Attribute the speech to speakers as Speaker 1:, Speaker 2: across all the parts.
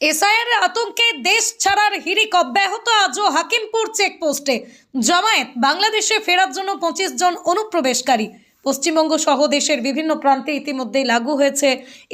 Speaker 1: এসআইয়ের আতঙ্কে দেশ ছাড়ার হিরিক অব্যাহত আজও হাকিমপুর চেকপোস্টে। জমায়েত বাংলাদেশে ফেরার জন্য পঁচিশ জন অনুপ্রবেশকারী। পশ্চিমবঙ্গ সহ দেশের বিভিন্ন প্রান্তে ইতিমধ্যেই লাগু হয়েছে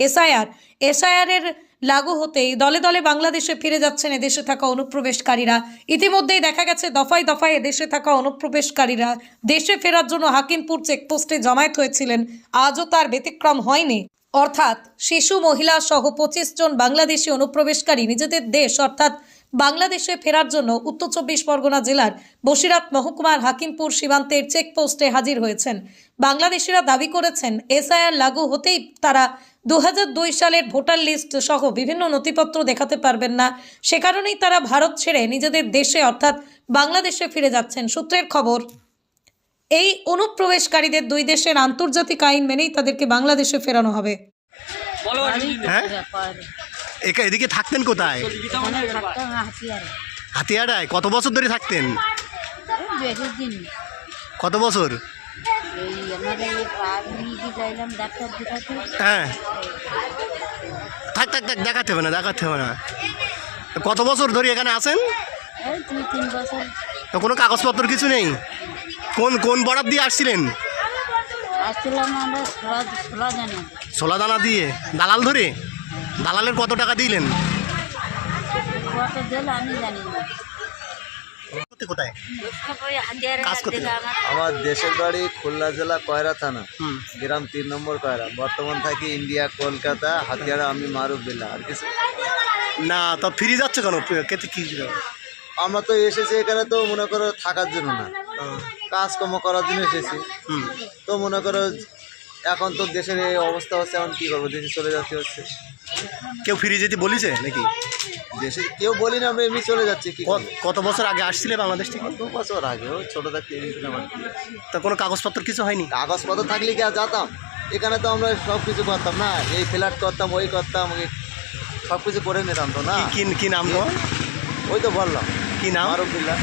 Speaker 1: এসআইআর। এসআইআরের লাগু হতেই দলে দলে বাংলাদেশে ফিরে যাচ্ছেন এদেশে থাকা অনুপ্রবেশকারীরা। ইতিমধ্যেই দেখা গেছে, দফায় দফায় এদেশে থাকা অনুপ্রবেশকারীরা দেশে ফেরার জন্য হাকিমপুর চেকপোস্টে জমায়েত হয়েছিলেন। আজও তার ব্যতিক্রম হয়নি। অর্থাৎ শিশু, মহিলা সহ পঁচিশ জন বাংলাদেশি অনুপ্রবেশকারী নিজেদের দেশ, অর্থাৎ বাংলাদেশে ফেরার জন্য উত্তর চব্বিশ পরগনা জেলার বসিরাত মহকুমার হাকিমপুর সীমান্তের চেকপোস্টে হাজির হয়েছেন। বাংলাদেশিরা দাবি করেছেন, এসআইআর লাগু হতেই তারা দু হাজার দুই সালের ভোটার লিস্ট সহ বিভিন্ন নথিপত্র দেখাতে পারবেন না। সে কারণেই তারা ভারত ছেড়ে নিজেদের দেশে, অর্থাৎ বাংলাদেশে ফিরে যাচ্ছেন। সূত্রের খবর এই অনুপ্রবেশকারীদের দুই দেশের আন্তর্জাতিক আইন মেনেই তাদেরকে বাংলাদেশে ফেরানো হবে।
Speaker 2: হ্যাঁ? এদিকে থাকতেন কোথায়?
Speaker 3: এখানে
Speaker 2: হাতিয়াড়ায় কত বছর ধরে থাকতেন? কত বছর? হ্যাঁ। থাক থাক থাক দেখাতে হবে না দেখাতে হবে না। কত বছর ধরে এখানে আছেন? কোনো কাগজপত্র কিছু নেই? কোন কোন বর্ডার দিয়ে আসছিলেন?
Speaker 3: আসছিলাম আমরা ষোলা ষোলা জানি
Speaker 2: সোলা দানা দিয়ে? দালাল ধরে? দালালের কত টাকা দিলেন? কোথায়
Speaker 3: আমার
Speaker 4: দেশের বাড়ি খুলনা জেলা কয়রা থানা।
Speaker 2: হুম।
Speaker 4: গ্রাম তিন নম্বর কয়রা। বর্তমান থাকি ইন্ডিয়া কলকাতা হাতিয়ারা আমি মারুফ বিল্লা। আর কিছু
Speaker 2: না তো ফিরে যাচ্ছে কেন? কেতে কি
Speaker 4: আমরা তো এসেছি এখানে তো মনে করো থাকার জন্য না। কাজকর্ম করার জন্য এসেছি। তো মনে করো এখন তো দেশের এই অবস্থা হচ্ছে এখন কী করব? দেশে চলে যাচ্ছে হচ্ছে।
Speaker 2: কেউ ফিরে যেতে বলিছে নাকি?
Speaker 4: দেশে কেউ বলি না আমরা এমনি চলে যাচ্ছি কি
Speaker 2: কত- কত বছর আগে আসছিলে বাংলাদেশ থেকে?
Speaker 4: দু বছর আগে? ও ছোটো থাকতে
Speaker 2: তা কোনো কাগজপত্র কিছু হয়নি?
Speaker 4: কাগজপত্র থাকলে কি আর যেতাম? এখানে তো আমরা সব কিছু করতাম না। এই ফ্ল্যাট করতাম ওই করতাম সব কিছু করে নিতাম তো না?
Speaker 2: কি নাম
Speaker 4: ওই তো বললাম।
Speaker 2: কি নাম?
Speaker 4: মারুফুল্লাহ